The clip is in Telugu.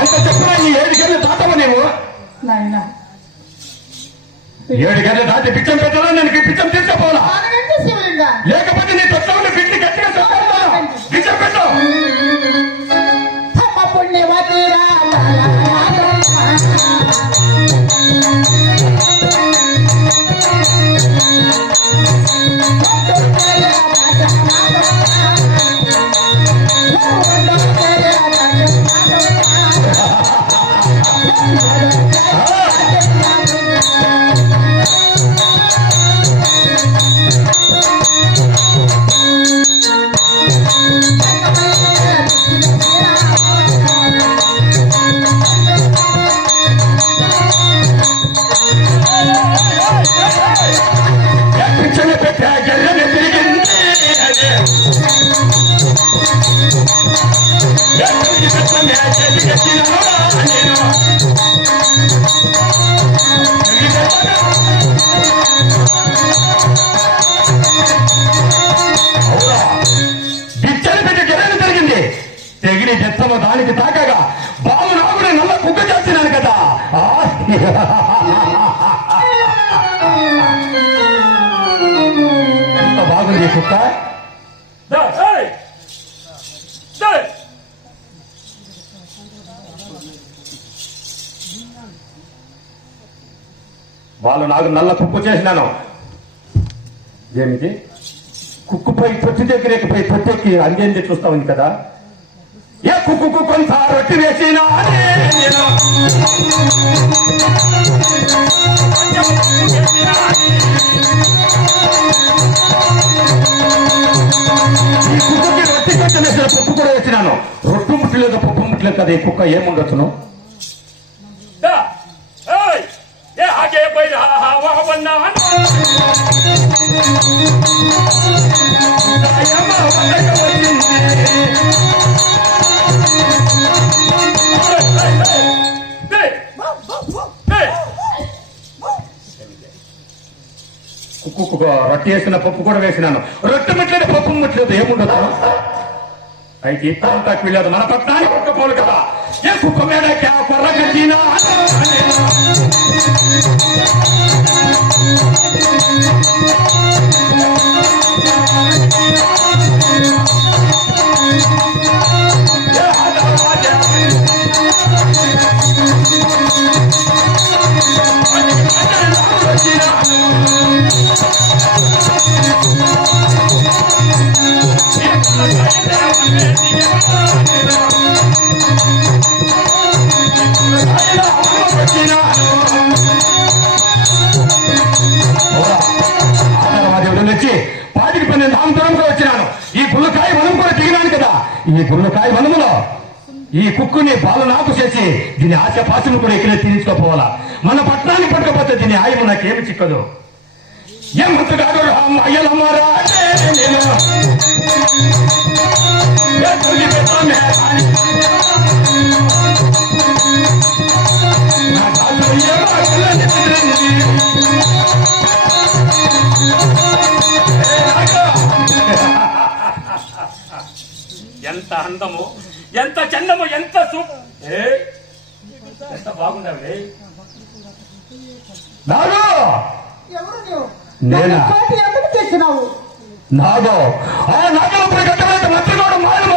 ఎంత చెప్పినా ఈ 7 గంటలు దాటవు నీవు. 7 గంటలు దాటి పిచ్చం పెట్టాలా? నేను పిచ్చం తీసుకోపోవాలా? లేకపోతే నీ తొట్టలో పిచ్చి గట్టిగా చెప్పాలా? పిచ్చం పెట్టు. తెగిలి చెత్తలో దానికి తాకగా బాబు నాగుడు నల్ల కుక్క చేస్తున్నాను కదా. ఎంత బాగుంది కుక్క. వాళ్ళు నాకు నల్ల కుక్కు చేసినాను. ఏమిటి కుక్కుపై తొట్టి దగ్గరపై తొట్టెక్కి అందేంది చూస్తా ఉంది కదా. ఏ కుక్కు కొంత రొట్టి వేసినా ఈ కుక్కకి రొట్టి కొంచెం వేసిన పప్పు కూడా వేసినాను. రొట్టు ముట్టలేదు పప్పు ముట్టలేదు కదా. ఈ కుక్క ఏముండొచ్చును? కుక్కు రొట్టె వేసిన పప్పు కూడా వేసినాను. రొట్టె ముట్టలేదు పప్పు ముట్టలేదు ఏముండదు. అయితే ఎక్కువ వెళ్ళదు. మన పట్టానికి కుక్క పోలు కదా. ఏ కుక్క మీద కొర్ర కట్టినా వచ్చి 10-12 ఆంతరంగా వచ్చినాను. ఈ గుల్లకాయ వనం కూడా దిగినాను కదా. ఈ గుల్లకాయ వనములో ఈ కుక్కుని బాలు నాకు చేసి దీని ఆశ పాశను కూడా ఎక్కడ తీర్చుకోపోవాలా. మన పట్టణానికి పట్టకపోతే దీని ఆయము నాకేమి చిక్కదు. ఏమంతగాడు అయ్యలమ్మారా ఎంత అందము, ఎంత చందము, ఎంత ఎంత బాగుండవి. నేనా నాగో ఆ నాగలో మంత్రిగాడు మాయలు